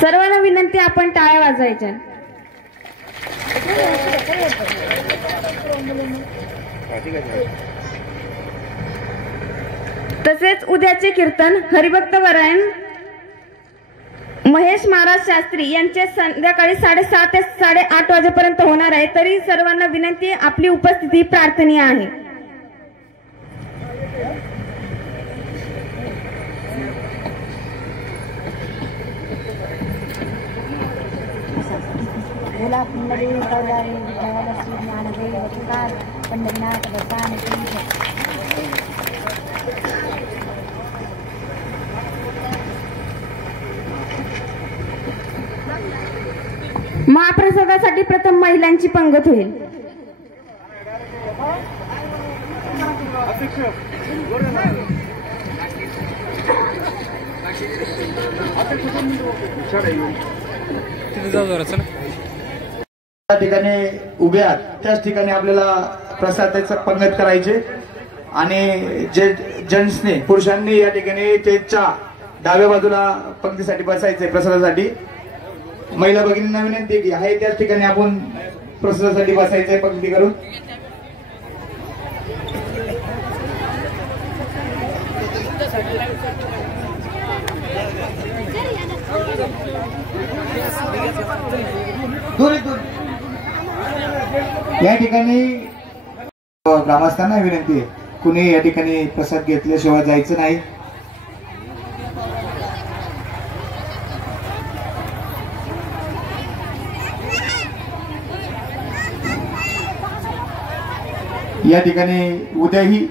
सर्वांना विनंती आपण टाळ्या वाजवायच्या। तसेच उद्याचे कीर्तन हरिभक्त वरायण महेश महाराज शास्त्री यांचे संध्याकाळी 7:30 ते 8:30 वाजेपर्यंत होणार आहे। तरी सर्वांना विनंती आपली उपस्थिती प्रार्थनीय आहे। महाप्रसादासाठी प्रथम महिलांची पंगत होईल। त्या ठिकाणी उभे आहात त्याच ठिकाणी आपल्याला प्रसादाचं पंगत करायचे आणि जे जेंट्सने पुरुषांनी या ठिकाणी स्टेजच्या डाव्या बाजूला पंक्तीसाठी बसायचे प्रसादासाठी। महिला भगिनींना विनंती की आहे त्याच ठिकाणी आपण प्रसादासाठी बसायचंय पंक्ती करून। या ठिकाणी ग्रामस्थांना विनंती आहे कुणी या ठिकाणी प्रसाद घेतल्याशिवाय जायचं नाही। या ठिकाणी उद्याही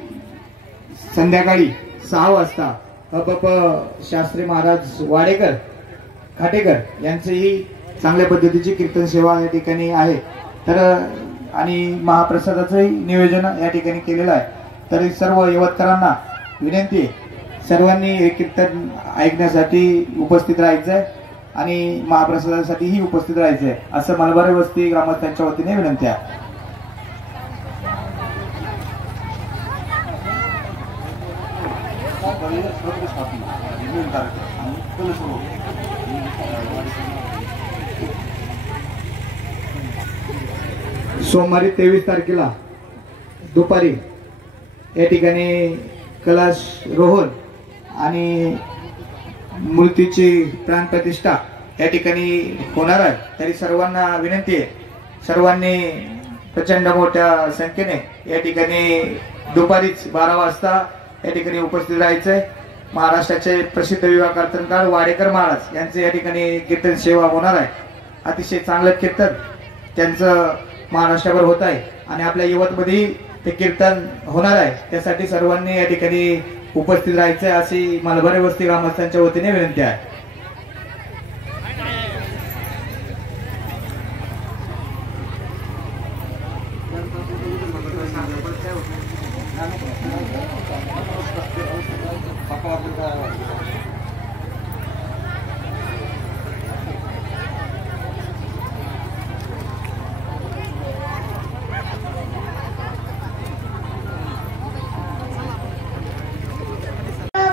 संध्याकाळी 6 वाजता हप शास्त्री महाराज वाडेकर खाटेकर यांचीही चांगल्या पद्धतीची कीर्तन सेवा या ठिकाणी आहे। तर आणि महाप्रसादाचंही नियोजन या ठिकाणी केलेलं आहे। तरी सर्व यवतकरांना विनंती आहे सर्वांनी हे कीर्तन ऐकण्यासाठी उपस्थित राहायचंय आणि महाप्रसादासाठीही उपस्थित राहायचंय असं मलबार वस्ती ग्रामस्थांच्या वतीने विनंती आहे। सोमवारी 23 तारखेला दुपारी या ठिकाणी कलश रोहन आणि मूर्तीची प्राणप्रतिष्ठा या ठिकाणी होणार आहे। तरी सर्वांना विनंती आहे सर्वांनी प्रचंड मोठ्या संख्येने या ठिकाणी दुपारीच 12 वाजता या ठिकाणी उपस्थित राहायचंय। महाराष्ट्राचे प्रसिद्ध विवाह कीर्तनकार वाडेकर महाराज यांचे या ठिकाणी कीर्तन सेवा होणार आहे। अतिशय चांगलं कीर्तन त्यांचं महाराष्ट्रभर होत आहे आणि आपल्या यवतमध्ये ते कीर्तन होणार आहे। त्यासाठी सर्वांनी या ठिकाणी उपस्थित राहायचंय अशी मलबार वस्ती ग्रामस्थांच्या वतीने विनंती आहे।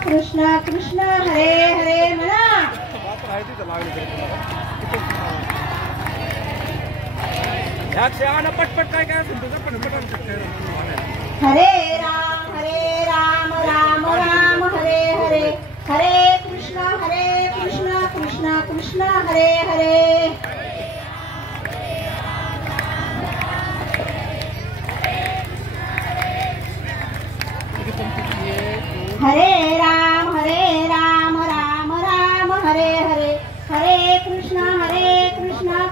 कृष्ण कृष्ण हरे हरे म्हणा। पटपट काय काय हरे राम राम राम हरे हरे हरे कृष्ण कृष्ण कृष्ण हरे हरे। हरे राम राम राम हरे हरे हरे कृष्ण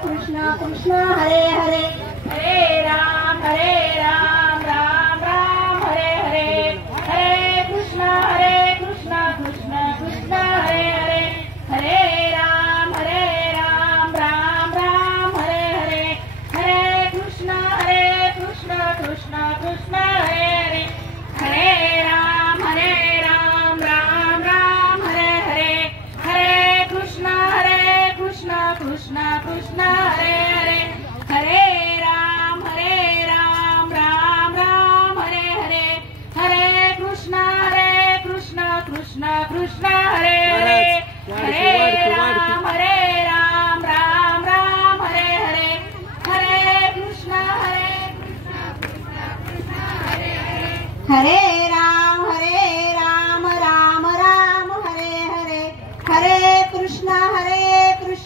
कृष्ण कृष्ण हरे हरे हरे राम राम राम हरे हरे हरे कृष्ण कृष्ण कृष्ण हरे हरे हरे राम राम राम हरे हरे हरे कृष्ण कृष्ण कृष्ण हरे हरे हरे राम राम राम हरे हरे हरे कृष्ण कृष्ण कृष्ण हरे हरे हरे राम राम राम हरे हरे हरे कृष्ण कृष्ण कृष्ण हरे हरे हरे राम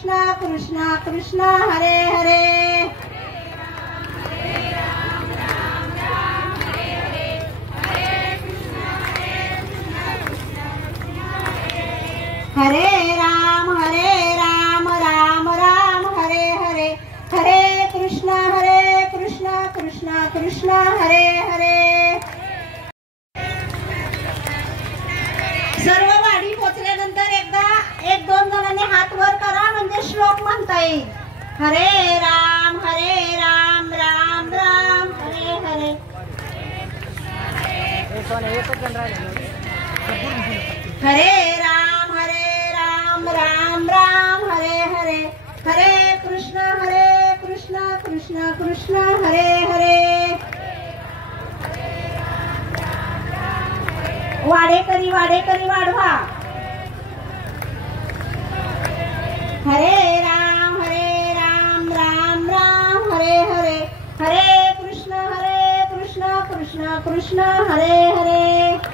कृष्ण कृष्ण कृष्ण हरे हरे हरे राम राम राम हरे हरे हरे कृष्ण कृष्ण कृष्ण हरे हरे सर्व वाडी पोचल्यानंतर एकदा एक दोन जणांनी हात वर करा म्हणजे श्लोक म्हणता येईल हरे राम राम राम हरे हरे हरे राम राम राम हरे हरे हरे कृष्ण कृष्ण कृष्ण हरे हरे वाडेकरी वाढवा हरे राम राम राम हरे हरे हरे कृष्ण कृष्ण कृष्ण हरे हरे